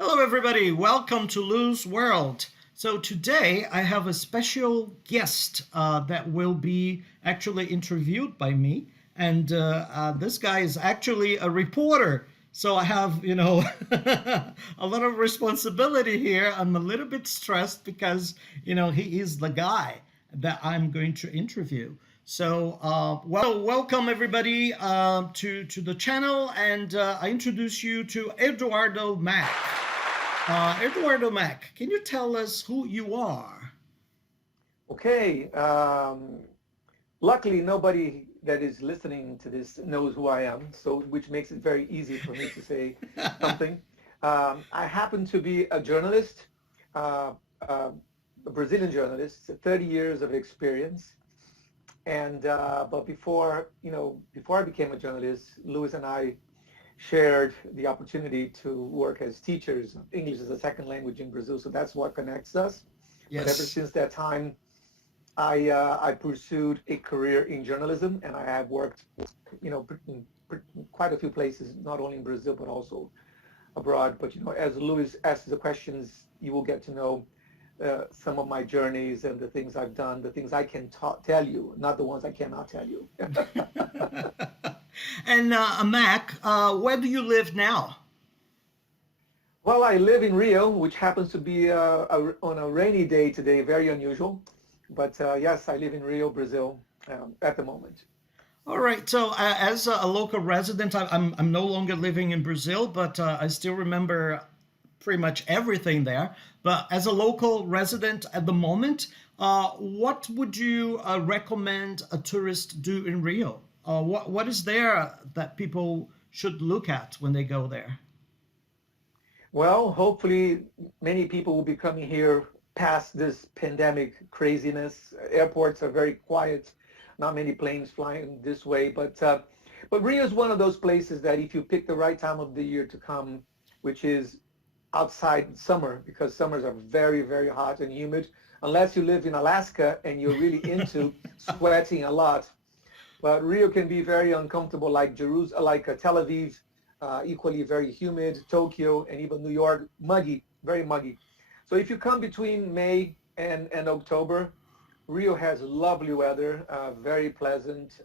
Hello, everybody. Welcome to Lou's World. So today I have a special guest that will be actually interviewed by me, and this guy is actually a reporter. So I have, a lot of responsibility here. I'm a little bit stressed because, he is the guy that I'm going to interview. So, welcome everybody to the channel, and I introduce you to Eduardo Mack. Eduardo Mack, can you tell us who you are? Okay. Luckily, nobody that is listening to this knows who I am, so which makes it very easy for me to say something. I happen to be a journalist, uh, uh, a Brazilian journalist, 30 years of experience. And but before I became a journalist, Louis and I shared the opportunity to work as teachers of English as a second language in Brazil. So that's what connects us. But ever Yes. since that time, I pursued a career in journalism, and I have worked, in quite a few places, not only in Brazil but also abroad. But as Louis asks the questions, you will get to know some of my journeys and the things I've done, the things I can tell you, not the ones I cannot tell you. And Mac, where do you live now? Well, I live in Rio, which happens to be on a rainy day today, very unusual. But yes, I live in Rio, Brazil, at the moment. All right. So, as a local resident, I'm no longer living in Brazil, but I still remember pretty much everything there. But as a local resident at the moment, what would you recommend a tourist do in Rio? What is there that people should look at when they go there? Well, hopefully many people will be coming here past this pandemic craziness. Airports are very quiet, not many planes flying this way, but Rio is one of those places that if you pick the right time of the year to come, which is outside summer, because summers are very, very hot and humid, unless you live in Alaska and you're really into sweating a lot. But Rio can be very uncomfortable, like Jerusalem, like Tel Aviv, equally very humid, Tokyo, and even New York, muggy, very muggy. So if you come between May and October, Rio has lovely weather, very pleasant,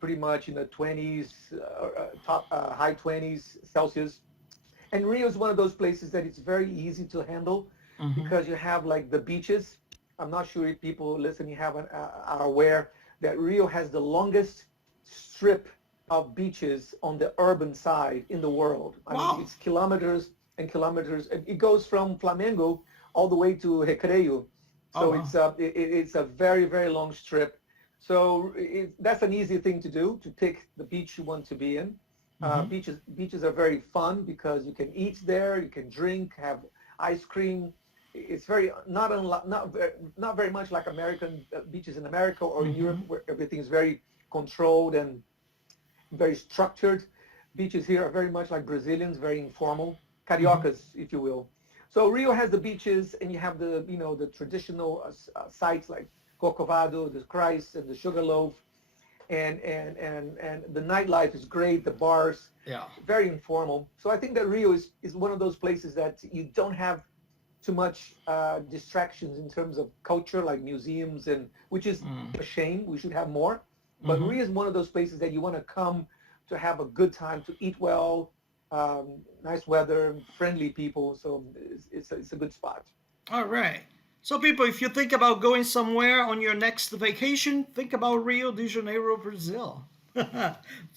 pretty much in the 20s, high 20s Celsius. And Rio is one of those places that it's very easy to handle Mm-hmm. because you have like the beaches. I'm not sure if people listening are aware that Rio has the longest strip of beaches on the urban side in the world. I mean, Wow. it's kilometers and kilometers. It goes from Flamengo all the way to Recreio. Oh, So wow. it's a very, very long strip. So that's an easy thing to do, to pick the beach you want to be in. Mm-hmm. Beaches are very fun because you can eat there, you can drink, have ice cream. It's very not very much like American beaches in America or in Europe Mm-hmm. where everything is very controlled and very structured. Beaches here are very much like Brazilians, very informal, Mm-hmm. cariocas, if you will. So Rio has the beaches, and you have the traditional sites like Corcovado, the Christ, and the Sugarloaf, and the nightlife is great. The bars, Yeah. very informal. So I think that Rio is one of those places that you don't have too much distractions in terms of culture, like museums, and which is Mm. a shame. We should have more. But Mm-hmm. Rio is one of those places that you want to come to have a good time, to eat well, nice weather, friendly people. So it's a good spot. All right. So, people, if you think about going somewhere on your next vacation, think about Rio de Janeiro, Brazil.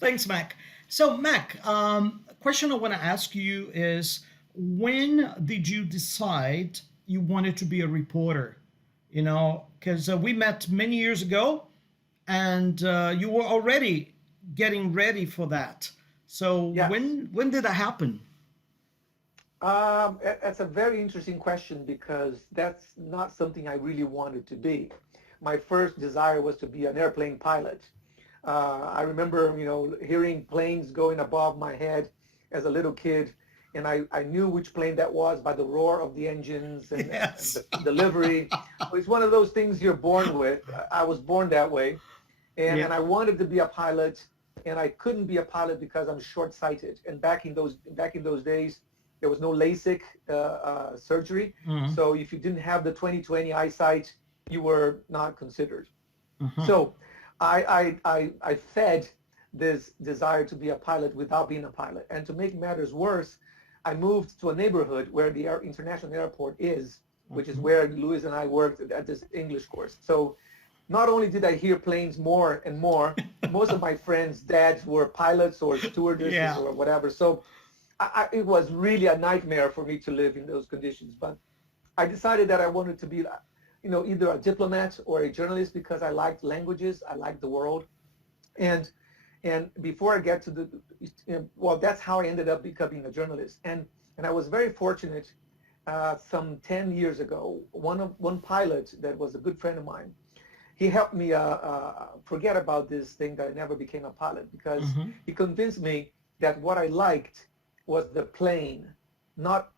Thanks, Mac. So, Mac, a question I want to ask you is when did you decide you wanted to be a reporter? Because we met many years ago and you were already getting ready for that. So, Yes. when did that happen? That's a very interesting question because that's not something I really wanted to be. My first desire was to be an airplane pilot. I remember, hearing planes going above my head as a little kid, and I knew which plane that was by the roar of the engines and Yes. the livery. So it's one of those things you're born with. I was born that way, and Yeah. I wanted to be a pilot, and I couldn't be a pilot because I'm short-sighted. And back in those days, There was no LASIK surgery. Mm-hmm. So if you didn't have the 20/20 eyesight, you were not considered. Mm-hmm. So I fed this desire to be a pilot without being a pilot. And to make matters worse, I moved to a neighborhood where the international airport is, which is Mm-hmm. where Luis and I worked at this English course. So not only did I hear planes more and more, most of my friends' dads were pilots or stewardesses Yeah. or whatever. So it was really a nightmare for me to live in those conditions. But I decided that I wanted to be, either a diplomat or a journalist because I liked languages, I liked the world, and before I get to well, that's how I ended up becoming a journalist. And I was very fortunate. Some 10 years ago, one pilot that was a good friend of mine, he helped me forget about this thing that I never became a pilot because Mm-hmm. he convinced me that what I liked was the plane, not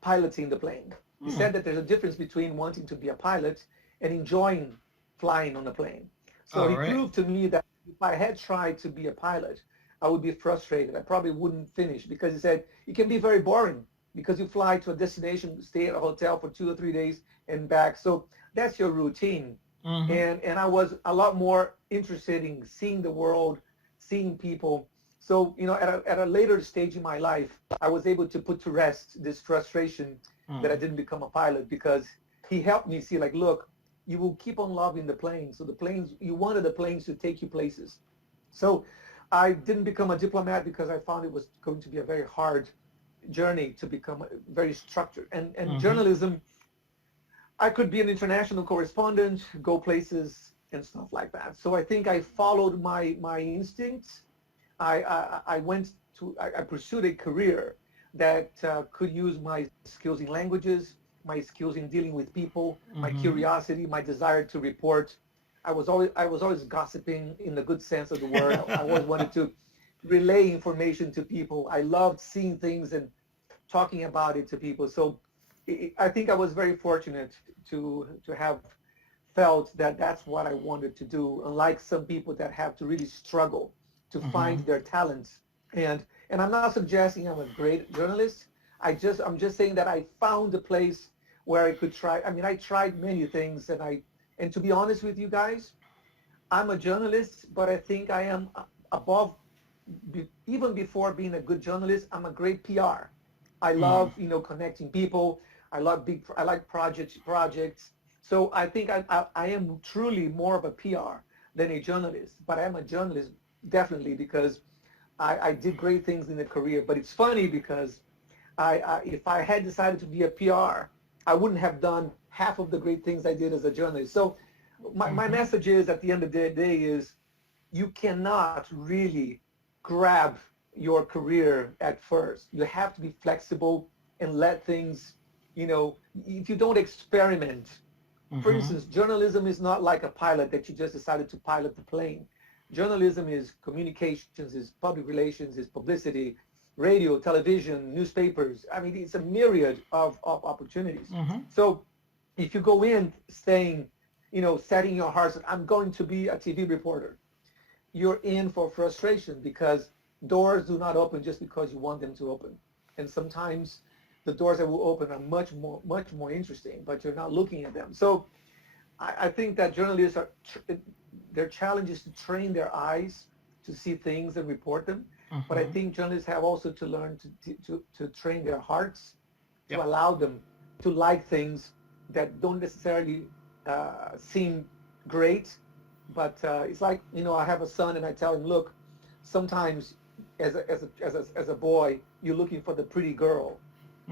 piloting the plane. He Mm. said that there's a difference between wanting to be a pilot and enjoying flying on a plane. So All he right. proved to me that if I had tried to be a pilot, I would be frustrated. I probably wouldn't finish because he said it can be very boring because you fly to a destination, stay at a hotel for 2 or 3 days and back. So that's your routine. Mm-hmm. And I was a lot more interested in seeing the world, seeing people. So, at a later stage in my life, I was able to put to rest this frustration that I Mm. didn't become a pilot because he helped me see like, look, you will keep on loving the planes. So the planes, you wanted the planes to take you places. So I didn't become a diplomat because I found it was going to be a very hard journey to become very structured. And Mm-hmm. journalism, I could be an international correspondent, go places and stuff like that. So I think I followed my instincts. I went I pursued a career that could use my skills in languages, my skills in dealing with people, my Mm-hmm. curiosity, my desire to report. I was always gossiping in the good sense of the word. I always wanted to relay information to people. I loved seeing things and talking about it to people. So I think I was very fortunate to have felt that that's what I wanted to do, unlike some people that have to really struggle to Mm-hmm. find their talents. And I'm not suggesting I'm a great journalist. I'm just saying that I found a place where I could try. I mean, I tried many things, and to be honest with you guys, I'm a journalist, but I think I am above, even before being a good journalist, I'm a great PR. I Mm. love, connecting people. I like projects. So I think I am truly more of a PR than a journalist, but I am a journalist definitely because I did great things in the career. But it's funny because if I had decided to be a PR, I wouldn't have done half of the great things I did as a journalist. So my Mm-hmm. message is at the end of the day is you cannot really grab your career at first. You have to be flexible and let things, if you don't experiment. For Mm-hmm. instance, journalism is not like a pilot that you just decided to pilot the plane. Journalism is communications, is public relations, is publicity, radio, television, newspapers. I mean, it's a myriad of opportunities. Mm-hmm. So if you go in saying, setting your hearts, I'm going to be a TV reporter, you're in for frustration because doors do not open just because you want them to open. And sometimes the doors that will open are much more interesting, but you're not looking at them. So I think that journalists their challenge is to train their eyes to see things and report them. But I Mm-hmm. think journalists have also to learn to train their hearts to Yep. allow them to like things that don't necessarily seem great, but it's like I have a son and I tell him, look, sometimes as a boy you're looking for the pretty girl,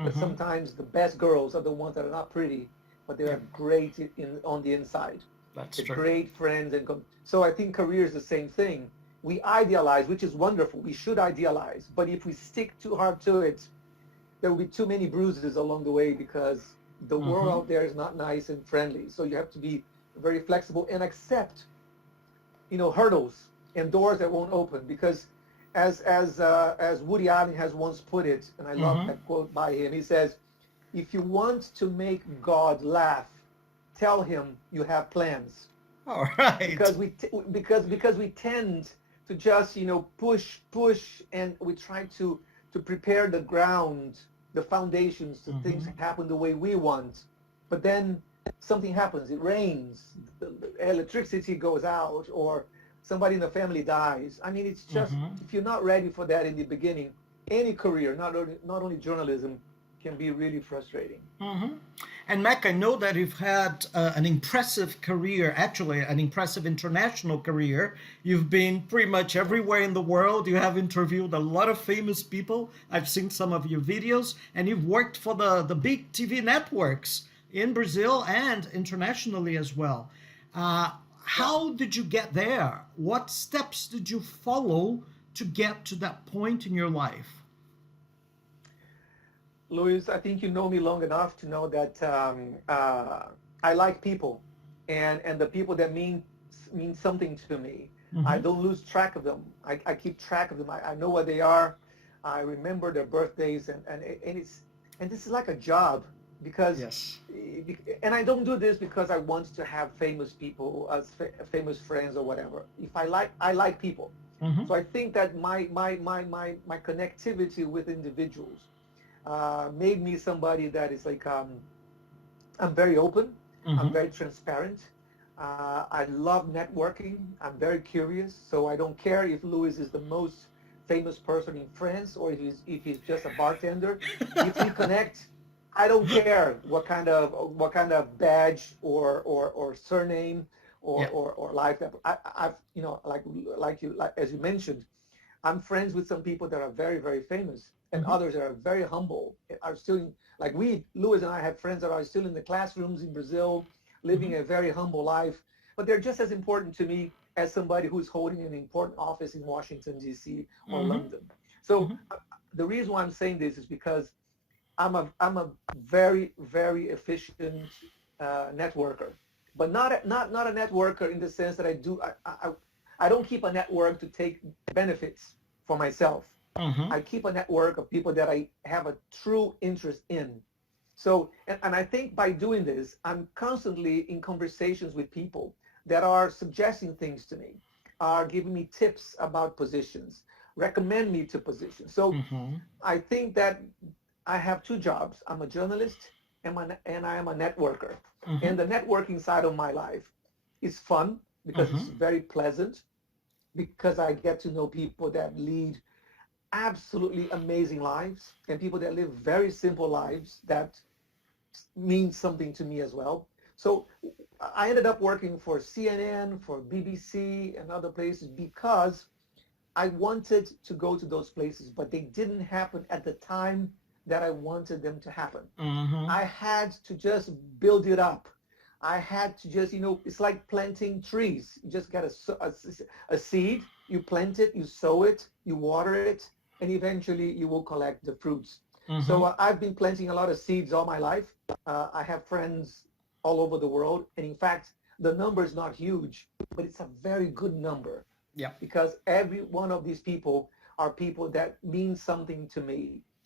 but Mm-hmm. sometimes the best girls are the ones that are not pretty, but they Yep. are great on the inside. That's They're true. great friends so I think career is the same thing. We idealize, which is wonderful. We should idealize, but if we stick too hard to it, there will be too many bruises along the way because the world Mm-hmm. out there is not nice and friendly. So you have to be very flexible and accept, hurdles and doors that won't open because as Woody Allen has once put it, and I love Mm-hmm. that quote by him. He says, "If you want to make God laugh, tell him you have plans." All right. Because we tend to just push and we try to prepare the foundations, the things Mm-hmm. happen the way we want. But then something happens. It rains, the electricity goes out, or somebody in the family dies. I mean, it's just, Mm-hmm. if you're not ready for that in the beginning, any career, not only journalism, can be really frustrating. Mm-hmm. And Mac, I know that you've had an impressive career, actually, an impressive international career. You've been pretty much everywhere in the world. You have interviewed a lot of famous people. I've seen some of your videos, and you've worked for the big TV networks in Brazil and internationally as well. Uh, Yeah. how did you get there? What steps did you follow to get to that point in your life? Luis, I think you know me long enough to know that I like people, and the people that mean something to me. I Mm-hmm. don't lose track of them. I keep track of them. I know what they are. I remember their birthdays, and this is like a job because, Yes. and I don't do this because I want to have famous people as famous friends or whatever. If I like people. Mm-hmm. So I think that my connectivity with individuals made me somebody that is like, I'm very open, I'm Mm-hmm. very transparent. I love networking. I'm very curious, so I don't care if Louis is the most famous person in France or if he's just a bartender. If we connect, I don't care what kind of badge or surname Yeah. or life that I've like as you mentioned, I'm friends with some people that are very, very famous and Mm-hmm. others that are very humble, are still like Louis and I have friends that are still in the classrooms in Brazil, Mm-hmm. living a very humble life, but they're just as important to me as somebody who's holding an important office in Washington, D.C. or Mm-hmm. London. So Mm-hmm. the reason why I'm saying this is because I'm a very, very efficient networker, but not a networker in the sense that I don't keep a network to take benefits for myself. Mm-hmm. I keep a network of people that I have a true interest in. So, and I think by doing this, I'm constantly in conversations with people that are suggesting things to me, are giving me tips about positions, recommend me to positions. So Mm-hmm. I think that I have two jobs. I'm a journalist and I am a networker. Mm-hmm. And the networking side of my life is fun because Mm-hmm. it's very pleasant, because I get to know people that lead absolutely amazing lives and people that live very simple lives that mean something to me as well. So I ended up working for CNN, for BBC and other places because I wanted to go to those places, but they didn't happen at the time that I wanted them to happen. Mm-hmm. I had to just build it up. I had to just, it's like planting trees. You just get a seed, you plant it, you sow it, you water it, and eventually you will collect the fruits. Mm-hmm. So I've been planting a lot of seeds all my life. I have friends all over the world. And in fact, the number is not huge, but it's a very good number Yeah. because every one of these people are people that mean something to me,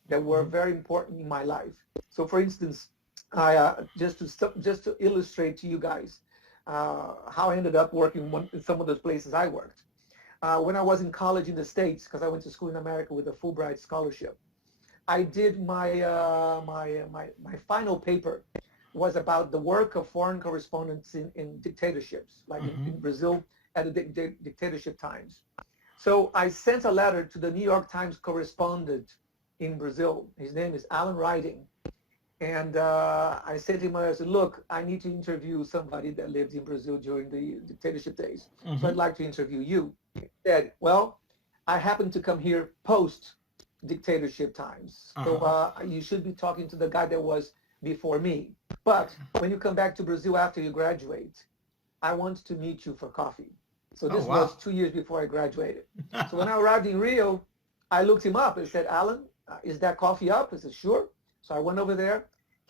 that were Mm-hmm. very important in my life. So, for instance, I just to illustrate to you guys how I ended up working in some of those places I worked. When I was in college in the States, because I went to school in America with a Fulbright scholarship, I did my final paper was about the work of foreign correspondents in dictatorships, like Mm-hmm. in Brazil at the dictatorship times. So I sent a letter to the New York Times correspondent in Brazil. His name is Alan Riding. And I sent him, I said, look, I need to interview somebody that lived in Brazil during the dictatorship days. So Mm-hmm. I'd like to interview you. He said, well, I happen to come here post dictatorship times. So Uh-huh. you should be talking to the guy that was before me. But when you come back to Brazil after you graduate, I want to meet you for coffee. So Oh this wow. was 2 years before I graduated. So when I arrived in Rio, I looked him up and said, Alan, is that coffee up? I said, sure. So I went over there.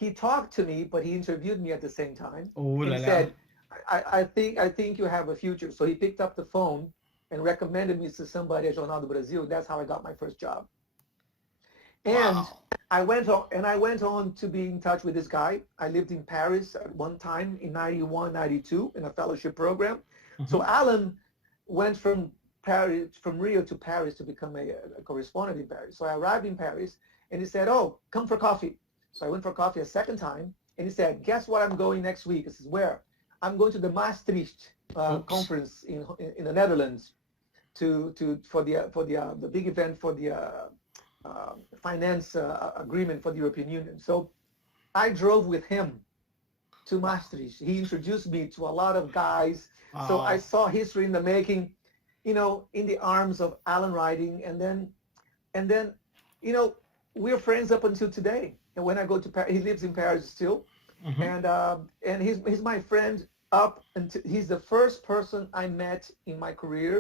He talked to me, but he interviewed me at the same time. Oh And la he la. said, I think you have a future. So he picked up the phone and recommended me to somebody at Jornal do Brasil. That's how I got my first job. And Wow. I went on to be in touch with this guy. I lived in Paris at one time in 91, 92 in a fellowship program. Mm-hmm. So Alan went from Rio to Paris to become a correspondent in Paris. So I arrived in Paris And he said, oh, come for coffee. So I went for coffee a second time. And he said, guess what I'm going next week? I says, where? I'm going to the Maastricht Oops. conference in the Netherlands for the big event for the finance agreement for the European Union. So I drove with him to Wow. Maastricht. He introduced me to a lot of guys. So I Wow. saw history in the making, in the arms of Alan Riding, and then, you know, we're friends up until today. And when I go to Paris, he lives in Paris still, Mm-hmm. and he's my friend up until he's the first person I met in my career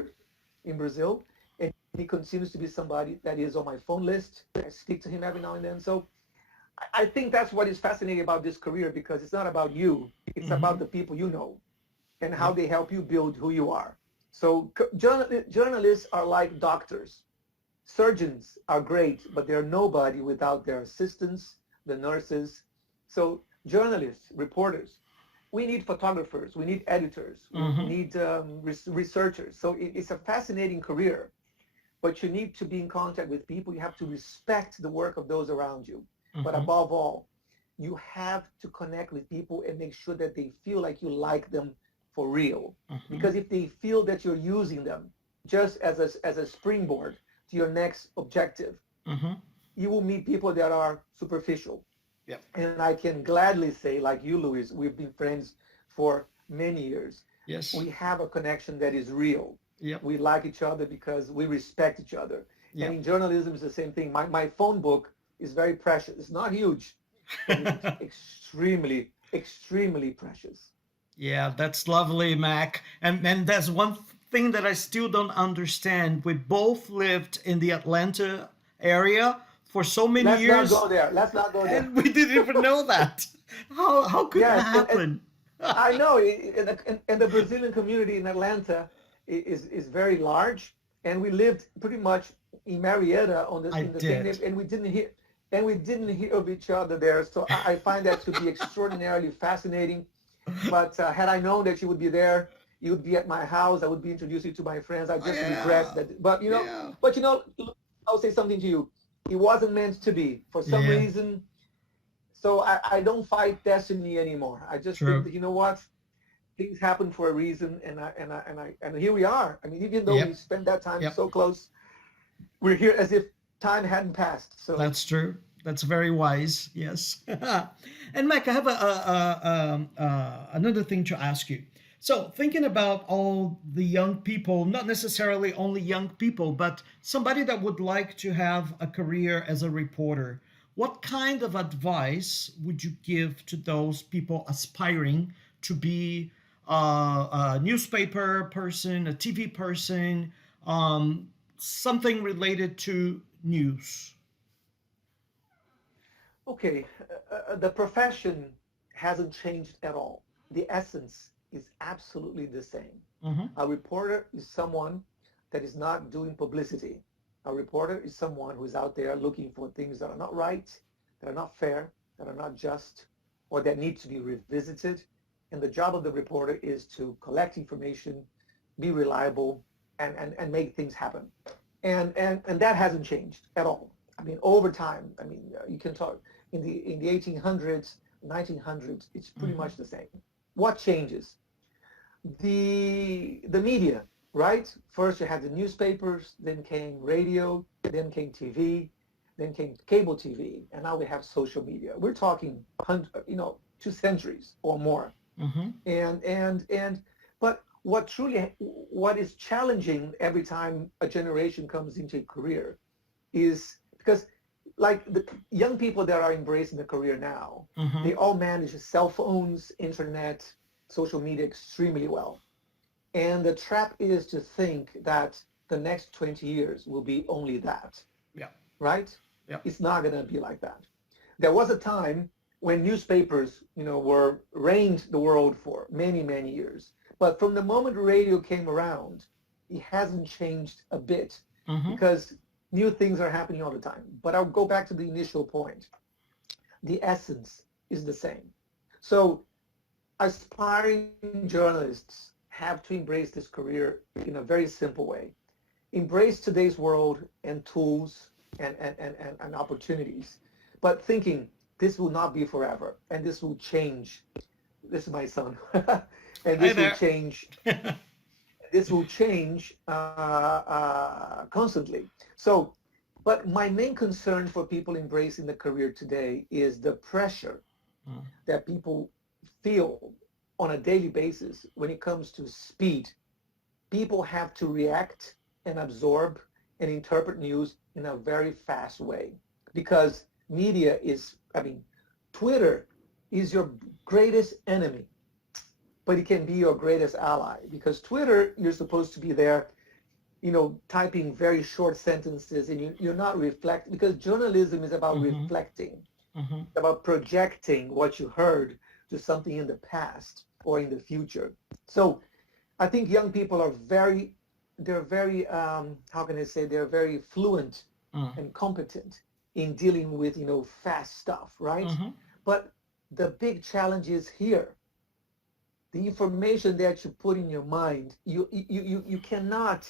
in Brazil, and he continues to be somebody that is on my phone list. I speak to him every now and then. So I think that's what is fascinating about this career because it's not about you; it's Mm-hmm. about the people you know and how Yep. they help you build who you are. So journalists are like doctors. Surgeons are great, but they're nobody without their assistants, the nurses. So journalists, reporters, we need photographers, we need editors, we Mm-hmm. need researchers. So it's a fascinating career, but you need to be in contact with people. You have to respect the work of those around you. But Mm-hmm. above all, you have to connect with people and make sure that they feel like you like them for real. Mm-hmm. Because if they feel that you're using them just as a springboard to your next objective, Mm-hmm. you will meet people that are superficial. Yep. And I can gladly say, like you, Luis, we've been friends for many years. Yes. We have a connection that is real. Yep. We like each other because we respect each other. And Yep. in journalism, it's the same thing. My phone book is very precious. It's not huge, but it's extremely, extremely precious. Yeah, that's lovely, Mac. And there's one thing that I still don't understand. We both lived in the Atlanta area for so many Let's not years, go there. Let's not go there. and we didn't even know that. How could that Yes, and happen? I know, and the Brazilian community in Atlanta is very large, and we lived pretty much in Marietta I in the same did. neighborhood, and we didn't hear of each other there. So I find that to be extraordinarily fascinating. But had I known that you would be there, you would be at my house. I would be introducing you to my friends. I just regret Yeah. that. But Yeah. I'll say something to you. It wasn't meant to be. For some Yeah. reason, so I don't fight destiny anymore. I just think True. that what, things happen for a reason, and here we are. I mean, even though we Yep. spent that time Yep. so close, we're here as if time hadn't passed. So That's true. That's very wise. Yes. And Mike, I have another thing to ask you. So, thinking about all the young people, not necessarily only young people, but somebody that would like to have a career as a reporter, what kind of advice would you give to those people aspiring to be a newspaper person, a TV person, something related to news? okay, the profession hasn't changed at all. The essence is absolutely the same. Mm-hmm. A reporter is someone that is not doing publicity. A reporter is someone who is out there looking for things that are not right, that are not fair, that are not just, or that need to be revisited. And the job of the reporter is to collect information, be reliable, and make things happen. And that hasn't changed at all. I mean, over time, I mean, you can talk in the 1800s, 1900s, it's pretty Mm-hmm. much the same. What changes? The media, right? First you had the newspapers, then came radio, then came TV, then came cable TV, and now we have social media. We're talking, 2 centuries or more. Mm-hmm. And but what is challenging every time a generation comes into a career is because, like, the young people that are embracing the career now, Mm-hmm. they all manage cell phones, internet, social media extremely well. And the trap is to think that the next 20 years will be only that, Yeah. right? Yeah. It's not going to be like that. There was a time when newspapers, were reigned the world for many, many years. But from the moment radio came around, it hasn't changed a bit Mm-hmm. because new things are happening all the time. But I'll go back to the initial point. The essence is the same. So aspiring journalists have to embrace this career in a very simple way. Embrace today's world and tools and opportunities, but thinking this will not be forever and this will change. This is my son, and Hi this will there. change. This will change constantly. So, but my main concern for people embracing the career today is the pressure Mm, that people feel on a daily basis when it comes to speed. People have to react and absorb and interpret news in a very fast way because media is, I mean, Twitter is your greatest enemy, but it can be your greatest ally because Twitter, you're supposed to be there, typing very short sentences and you're not reflect because journalism is about mm-hmm, reflecting, mm-hmm. about projecting what you heard to something in the past or in the future. So I think young people are they're very, how can I say, they're very fluent Mm, and competent in dealing with, fast stuff, right? mm-hmm. But the big challenge is here. The information that you put in your mind, you cannot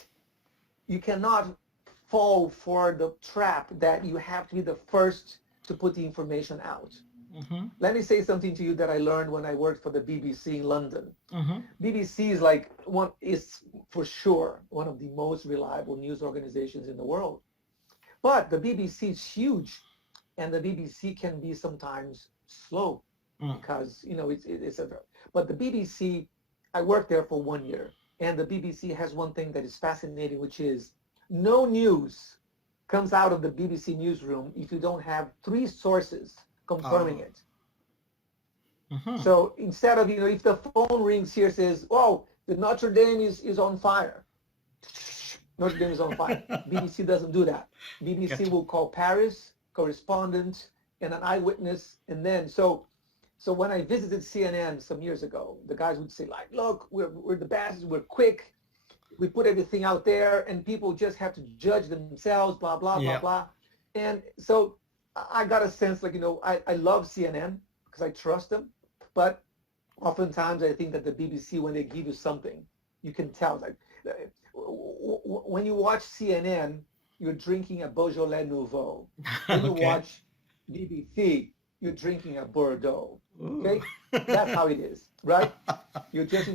fall for the trap that you have to be the first to put the information out. Mm-hmm. Let me say something to you that I learned when I worked for the BBC in London. Mm-hmm. BBC is for sure one of the most reliable news organizations in the world. But the BBC is huge, and the BBC can be sometimes slow Mm. because it's a. But the BBC, I worked there for 1 year, and the BBC has one thing that is fascinating, which is no news comes out of the BBC newsroom if you don't have three sources confirming Oh. it. Mm-hmm. So instead of, if the phone rings here says, "Oh, the Notre Dame is on fire," Notre Dame is on fire. BBC doesn't do that. BBC Gotcha. will call Paris, correspondent, and an eyewitness, and then so when I visited CNN some years ago, the guys would say like, "Look, we're the best, we're quick, we put everything out there, and people just have to judge themselves, blah blah blah Yeah. blah." And so I got a sense like I love CNN because I trust them, but oftentimes I think that the BBC, when they give you something, you can tell like when you watch CNN, you're drinking a Beaujolais Nouveau. When you Okay. watch BBC, you're drinking a Bordeaux. Ooh. Okay, that's how it is, right? You're just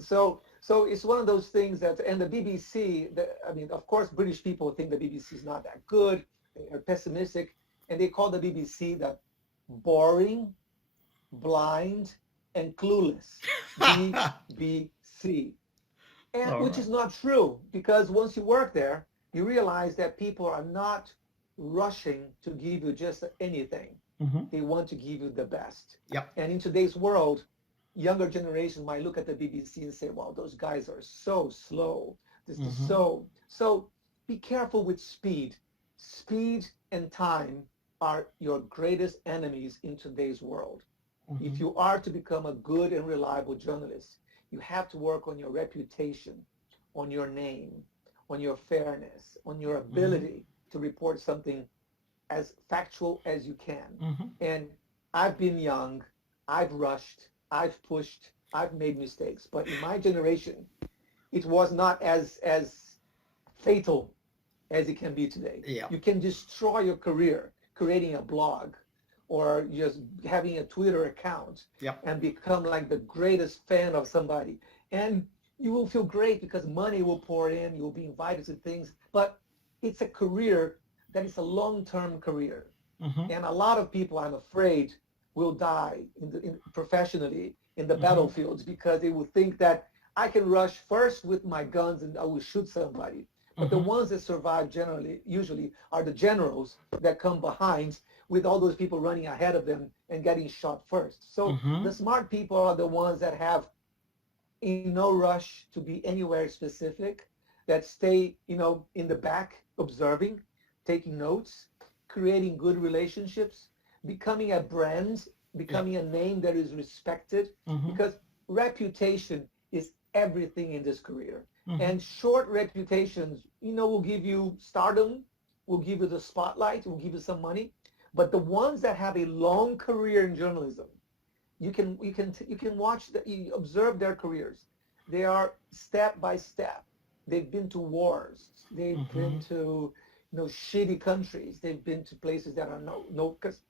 so it's one of those things that, and the BBC, I mean, of course, British people think the BBC is not that good, they're pessimistic, and they call the BBC the boring, blind, and clueless BBC. And All which right. is not true because once you work there, you realize that people are not rushing to give you just anything. Mm-hmm. They want to give you the best. Yep. And in today's world, younger generations might look at the BBC and say, "Wow, those guys are so slow. This is Mm-hmm. so." Be careful with speed. Speed and time are your greatest enemies in today's world. Mm-hmm. If you are to become a good and reliable journalist, you have to work on your reputation, on your name, on your fairness, on your Mm-hmm. ability to report something as factual as you can. Mm-hmm. And I've been young, I've rushed, I've pushed, I've made mistakes, but in my generation, it was not as fatal as it can be today. Yep. You can destroy your career creating a blog or just having a Twitter account Yep. and become like the greatest fan of somebody. And you will feel great because money will pour in, you will be invited to things, but it's a career that is a long-term career. Mm-hmm. And a lot of people, I'm afraid, will die professionally in the Mm-hmm. battlefields because they will think that I can rush first with my guns and I will shoot somebody. But the Mm-hmm. ones that survive usually are the generals that come behind with all those people running ahead of them and getting shot first. So Mm-hmm. the smart people are the ones that have in no rush to be anywhere specific, that stay, in the back observing, taking notes, creating good relationships, becoming a brand, Yep. becoming a name that is respected, Mm-hmm. because reputation is everything in this career. Mm-hmm. And short reputations, will give you stardom, will give you the spotlight, will give you some money. But the ones that have a long career in journalism, you can you observe their careers. They are step by step. They've been to wars. They've Mm-hmm. been to shitty countries. They've been to places that are because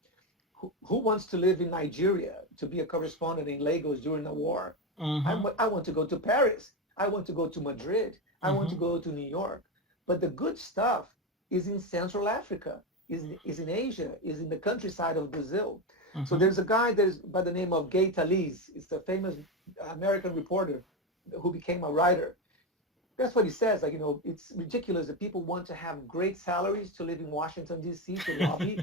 who wants to live in Nigeria to be a correspondent in Lagos during the war? Mm-hmm. I want to go to Paris. I want to go to Madrid. I want to Mm-hmm. go to New York. But the good stuff is in Central Africa, is in Asia, is in the countryside of Brazil. So Mm-hmm. there's a guy that's by the name of Gay Talese. It's a famous American reporter who became a writer. That's what he says. Like, it's ridiculous that people want to have great salaries to live in Washington, D.C., to lobby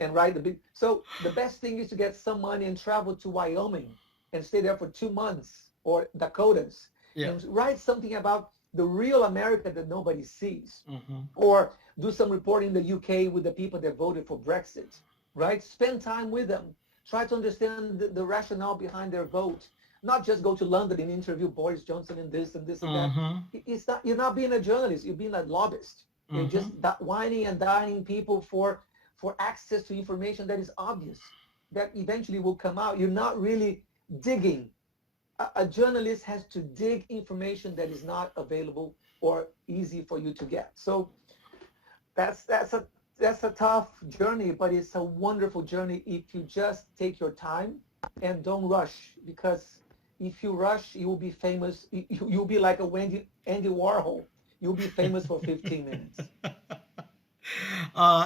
and write the big. So the best thing is to get some money and travel to Wyoming and stay there for 2 months or Dakotas Yeah. and write something about the real America that nobody sees. Mm-hmm. Or do some reporting in the UK with the people that voted for Brexit, right? Spend time with them. Try to understand the rationale behind their vote. Not just go to London and interview Boris Johnson and this and this and that. Mm-hmm. It's not, you're not being a journalist, you're being a lobbyist. You're Mm-hmm. just whining and dining people for access to information that is obvious, that eventually will come out. You're not really digging. A journalist has to dig information that is not available or easy for you to get. So that's a tough journey, but it's a wonderful journey if you just take your time and don't rush. Because if you rush, you will be famous. You'll be like a Andy Warhol. You'll be famous for 15 minutes.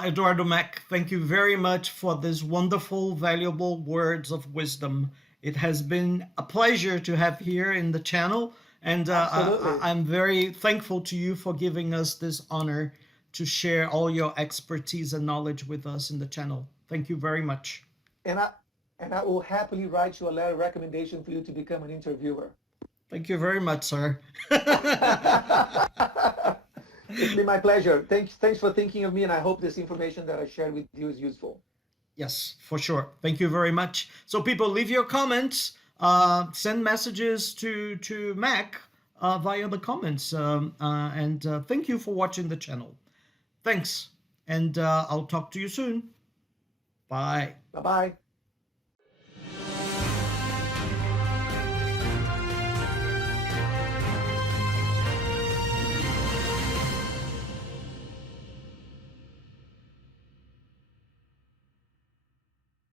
Eduardo Mack, thank you very much for these wonderful, valuable words of wisdom. It has been a pleasure to have here in the channel, and Absolutely. I'm very thankful to you for giving us this honor to share all your expertise and knowledge with us in the channel. Thank you very much. And I will happily write you a letter of recommendation for you to become an interviewer. Thank you very much, sir. It's been my pleasure. Thanks for thinking of me, and I hope this information that I shared with you is useful. Yes, for sure. Thank you very much. So, people, leave your comments. Send messages to Mac via the comments. And thank you for watching the channel. Thanks, and I'll talk to you soon. Bye. Bye bye.